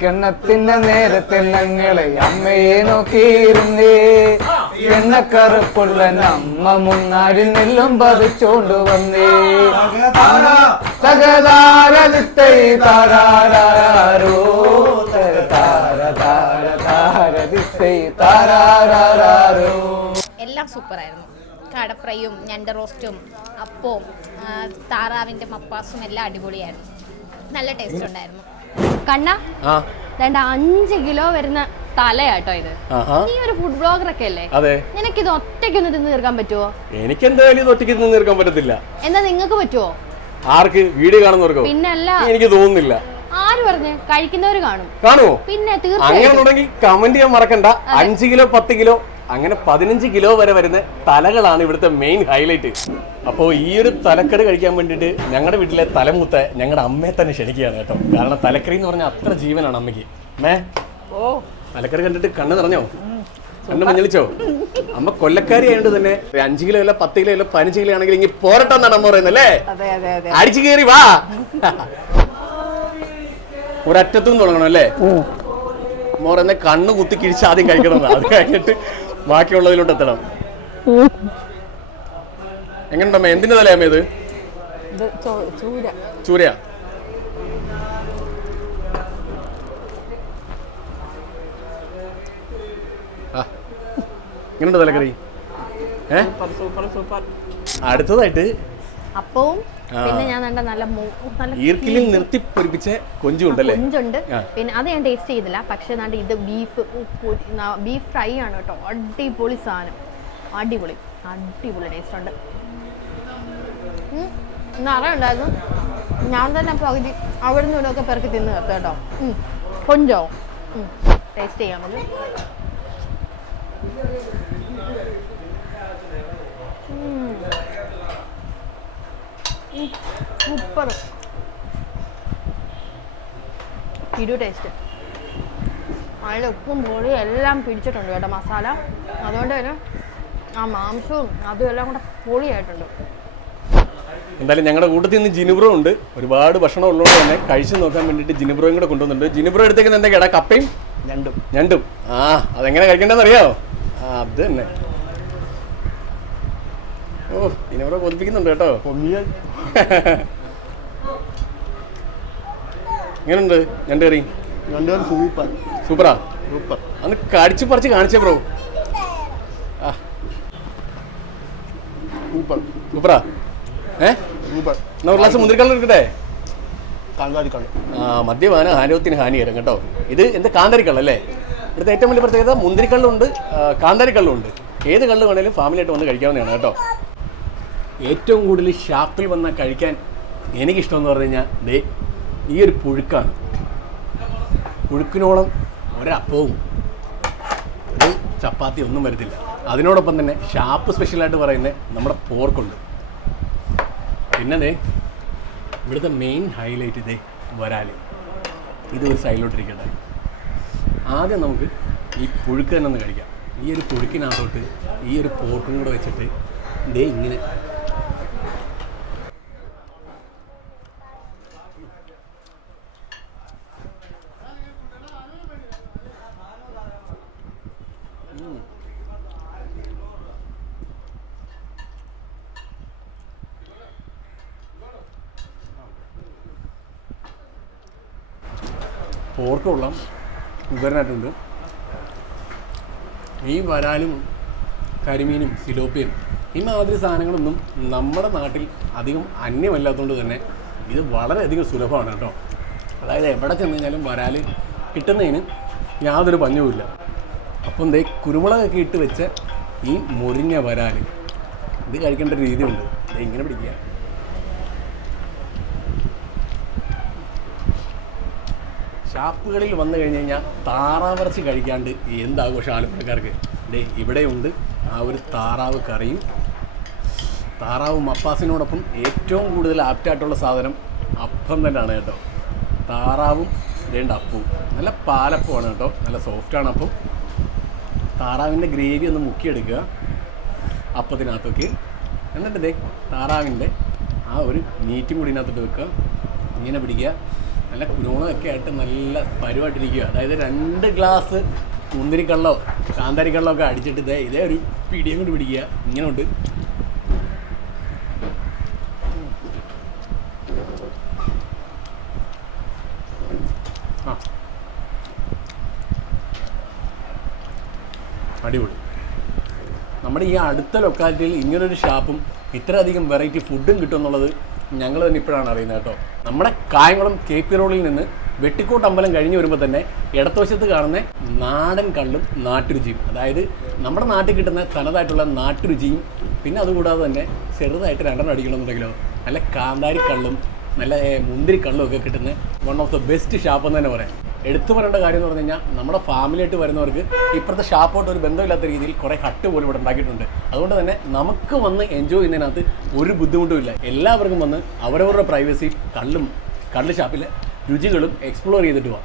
കിണ്ണത്തിന്റെ നേരത്തെ ഞങ്ങളെ അമ്മയെ നോക്കിയിരുന്നേ. എണ്ണക്കറുപ്പുള്ള നമ്മ മുന്നാടി നെല്ലും പതിച്ചോണ്ട് വന്നേ. തകതാരതിത്തൈ താരാരോ താര താര താരതിത്തൈ താരാരോ. എല്ലാം സൂപ്പറായിരുന്നു. കടപ്രയും ഞണ്ട് റോസ്റ്റും അപ്പവും താറാവിൻ്റെ മപ്പാസും എല്ലാം അടിപൊളിയായിരുന്നു. നല്ല ടേസ്റ്റ് ഉണ്ടായിരുന്നു. കണ്ണ 5 കിലോ വരുന്ന തലയാട്ടോ ഇത്. നീ ഒരു ഫുഡ് ബ്ലോഗർ ഒക്കെ അല്ലേ? നിനക്ക് ഇത് ഒറ്റയ്ക്കൊന്ന് തിന്ന് തീർക്കാൻ പറ്റുമോ? എനിക്ക് എന്തായാലും ഒറ്റയ്ക്ക് തിന്ന് തീർക്കാൻ പറ്റത്തില്ല. എന്താ നിങ്ങൾക്ക് പറ്റുമോ? ആർക്ക്? വീഡിയോ കാണുന്നവർക്കോ? പിന്നല്ല, എനിക്ക് തോന്നുന്നില്ല. ആര് പറഞ്ഞു? കഴിക്കുന്നവര് കാണും. കാണുമോ? പിന്നെ അങ്ങനെ കമന്റ് ചെയ്യാൻ മറക്കണ്ട. 5 കിലോ 10 കിലോ അങ്ങനെ 15 കിലോ വരെ വരുന്ന തലകളാണ് ഇവിടുത്തെ മെയിൻ ഹൈലൈറ്റ്. അപ്പോൾ ഈ ഒരു തലക്കറി കഴിക്കാൻ വേണ്ടിയിട്ട് ഞങ്ങളുടെ വീട്ടിലെ തലമൂത്ത ഞങ്ങളുടെ അമ്മയെ തന്നെ ക്ഷണിക്കുകയാണ് കേട്ടോ. കാരണം തലക്കറി എന്ന് പറഞ്ഞാൽ അത്ര ജീവനാണ് അമ്മയ്ക്ക്. തലക്കറി കണ്ടിട്ട് കണ്ണ് നിറഞ്ഞോ? കണ്ണ് മഞ്ഞളിച്ചോ? അമ്മ കൊല്ലക്കാരി ആയതുകൊണ്ട് തന്നെ 5 കിലോ അല്ല 10 കിലോ അല്ല 15 കിലോ ആണെങ്കിൽ ഇങ്ങനെ പോരട്ടെന്നാണ് അമ്മ പറയുന്നത് അല്ലേ? അടിച്ചു കയറി വാ. ഒരറ്റത്തും തുടങ്ങണം അല്ലേ? അമ്മ പറയുന്നത് കണ്ണ് കുത്തി കിഴിച്ച് ആദ്യം കഴിക്കണം. അത് കഴിഞ്ഞിട്ട് ബാക്കിയുള്ളതിലോട്ട് എത്തണം. എങ്ങനെയുണ്ടമ്മ? എന്തിന്റെ തലയാമ്മ ഇത്? ചൂരയാ? എങ്ങനെയുണ്ട് തലക്കറി? അടുത്തതായിട്ട് അപ്പവും പിന്നെ ഞാൻ നല്ല ഈർക്കിലിൽ നിർത്തി പൊരിപ്പിച്ച കൊഞ്ചുണ്ടല്ലേ? കൊഞ്ചുണ്ട്. പിന്നെ അത് ഞാൻ ടേസ്റ്റ് ചെയ്തില്ല. പക്ഷെ ഇത് ബീഫ് ഫ്രൈ ആണ് കേട്ടോ. അടിപൊളി സാധനം. അടിപൊളി ടേസ്റ്റ് ഉണ്ട്. നിറയുണ്ടായിരുന്നു. ഞാൻ തന്നെ പകുതി അവിടെ നിന്ന് ഇവിടെ ഒക്കെ പെറുക്കി തിന്ന് കേട്ടോ കേട്ടോ. കൊഞ്ചോ ടേസ്റ്റ് ചെയ്യാൻ പറ്റും. Super taste. അതിൻ്റെ ഉപ്പും പൊടിയും എല്ലാം പിടിച്ചിട്ടുണ്ട് കേട്ടോ മസാല. അതുകൊണ്ട് തന്നെ ആ മാംസവും അതും എല്ലാം കൂടെ പൊളിയായിട്ടുണ്ട്. എന്തായാലും ഞങ്ങളുടെ കൂട്ടത്തിൽ നിന്ന് ജിനുബ്രോ ഉണ്ട്. ഒരുപാട് ഭക്ഷണം ഉള്ളതുകൊണ്ട് തന്നെ കഴിച്ചു നോക്കാൻ വേണ്ടിയിട്ട് ജിനുബ്രോയും കൂടെ കൊണ്ടുവന്നിട്ടുണ്ട്. ജിനുബ്രോ എടുത്തേക്കുന്നത് എന്തൊക്കെയാ? കപ്പയും ഞണ്ടും. അതെങ്ങനെ കഴിക്കേണ്ടതെന്ന് അറിയാമോ? അത് തന്നെ. ഓ, ജിനുബ്രോ കൊതിപ്പിക്കുന്നുണ്ട് കേട്ടോ. എങ്ങനെയുണ്ട് ഞണ്ട് കറി? സൂപ്പറാ? അന്ന് കടിച്ചു പറിച്ച് കാണിച്ചേ ബ്രോ. സൂപ്പറാ? എന്നാ ഒരു ഗ്ലാസ് മുന്തിരിക്കള്ളം എടുക്കട്ടെ? മദ്യപാനം ആരോഗ്യത്തിന് ഹാനികരം കേട്ടോ. ഇത് എന്ത് കാന്താരിക്കള്ളം അല്ലേ? ഇവിടുത്തെ ഏറ്റവും വലിയ പ്രത്യേകത മുന്തിരിക്കള്ളുണ്ട്, കാന്താരിക്കള്ളുണ്ട്. ഏത് കള്ള് വേണേലും ഫാമിലിയായിട്ട് വന്ന് കഴിക്കാവുന്നതാണ് കേട്ടോ. ഏറ്റവും കൂടുതൽ ഷാപ്പിൽ വന്നാൽ കഴിക്കാൻ എനിക്കിഷ്ടമെന്ന് പറഞ്ഞു കഴിഞ്ഞാൽ ഈ ഒരു പുഴുക്കാണ്. പുഴുക്കിനോളം ഒരപ്പവും ഒരു ചപ്പാത്തി ഒന്നും വരത്തില്ല. അതിനോടൊപ്പം തന്നെ ഷാപ്പ് സ്പെഷ്യലായിട്ട് പറയുന്നത് നമ്മുടെ പോർക്കുണ്ട്. പിന്നെ ഇവിടുത്തെ മെയിൻ ഹൈലൈറ്റ് വരാൽ. ഇതൊരു സൈഡിലോട്ടിരിക്കട്ടെ. ആദ്യം നമുക്ക് ഈ പുഴുക്ക് തന്നെ ഒന്ന് കഴിക്കാം. ഈ ഒരു പുഴുക്കിനകത്തോട്ട് ഈ ഒരു പോർക്കും കൂടെ വെച്ചിട്ട് ഇങ്ങനെ പോർക്കുള്ള ഉദരനായിട്ടുണ്ട്. ഈ വരാലും കരിമീനും സിലോപ്പിയും ഈ മാതിരി സാധനങ്ങളൊന്നും നമ്മുടെ നാട്ടിൽ അധികം അന്യമല്ലാത്തതുകൊണ്ട് തന്നെ ഇത് വളരെയധികം സുലഭമാണ് കേട്ടോ. അതായത് എവിടെ ചെന്ന് കഴിഞ്ഞാലും വരാൽ കിട്ടുന്നതിന് യാതൊരു പഞ്ഞവുമില്ല. അപ്പം കുരുമുളകൊക്കെ ഇട്ട് വെച്ച ഈ മുറിഞ്ഞ വരാൽ ഇത് കഴിക്കേണ്ട ഒരു രീതിയുണ്ട്. ഇങ്ങനെ പിടിക്കുക. ഷാപ്പുകളിൽ വന്നു കഴിഞ്ഞ് കഴിഞ്ഞാൽ താറാവിറച്ചി കഴിക്കാണ്ട് എന്താഘോഷം ആലപ്പുഴക്കാർക്ക്. ഇവിടെയുണ്ട് ആ ഒരു താറാവ് കറിയും. താറാവ് മപ്പാസിനോടൊപ്പം ഏറ്റവും കൂടുതൽ ആപ്റ്റായിട്ടുള്ള സാധനം അപ്പം തന്നെയാണ് കേട്ടോ. താറാവും അപ്പവും നല്ല പാലപ്പമാണ് കേട്ടോ. നല്ല സോഫ്റ്റാണ് അപ്പം. താറാവിൻ്റെ ഗ്രേവി ഒന്ന് മുക്കിയെടുക്കുക അപ്പത്തിനകത്തൊക്കെ. എന്നിട്ട് താറാവിൻ്റെ ആ ഒരു മീറ്റും കൂടി ഇതിനകത്തോട്ട് വെക്കുക. ഇങ്ങനെ പിടിക്കുക. നല്ല കുരുമുളകൊക്കെ ആയിട്ട് നല്ല പരുവായിട്ടിരിക്കുക. അതായത് 2 ഗ്ലാസ് മുന്തിരിക്കള്ളോ കാന്താരിക്കള്ളോ ഒക്കെ അടിച്ചിട്ട് ഇതേ ഒരു പിടിയും കൊണ്ട് പിടിക്കുക. ഇങ്ങനെ ഉണ്ട്. അടിപൊളി. നമ്മുടെ ഈ അടുത്ത ലൊക്കാലിറ്റിയിൽ ഇങ്ങനൊരു ഷാപ്പും ഇത്രയധികം വെറൈറ്റി ഫുഡും കിട്ടും എന്നുള്ളത് ഞങ്ങൾ തന്നെ ഇപ്പോഴാണ് അറിയുന്നത് കേട്ടോ. നമ്മുടെ കായംകുളം KP റോഡിൽ നിന്ന് വെട്ടിക്കോട്ട് അമ്പലം കഴിഞ്ഞ് വരുമ്പോൾ തന്നെ ഇടത്തുവശത്ത് കാണുന്ന നാടൻ കള്ളും നാട്ടുരുചിയും, അതായത് നമ്മുടെ നാട്ടിൽ കിട്ടുന്ന തനതായിട്ടുള്ള നാട്ടുരുചിയും, പിന്നെ അതുകൂടാതെ തന്നെ ചെറുതായിട്ട് 2 അടിക്കണമെന്നുണ്ടെങ്കിലോ നല്ല കാന്താരി കള്ളും നല്ല മുന്തിരി കള്ളും ഒക്കെ കിട്ടുന്ന one of the best shop എന്ന് തന്നെ പറയാം. എടുത്തു പറയേണ്ട കാര്യം എന്ന് പറഞ്ഞു കഴിഞ്ഞാൽ നമ്മുടെ ഫാമിലിയായിട്ട് വരുന്നവർക്ക് ഇപ്പോഴത്തെ ഷാപ്പോട്ട് ഒരു ബന്ധമില്ലാത്ത രീതിയിൽ കുറേ ഹട്ട് പോലും ഇവിടെ ഉണ്ടാക്കിയിട്ടുണ്ട്. അതുകൊണ്ട് തന്നെ നമുക്ക് വന്ന് എൻജോയ് ചെയ്യുന്നതിനകത്ത് ഒരു ബുദ്ധിമുട്ടുമില്ല. എല്ലാവർക്കും വന്ന് അവരവരുടെ പ്രൈവസി കള്ള് ഷാപ്പിലെ രുചികളും എക്സ്പ്ലോർ ചെയ്തിട്ട് പോകാം.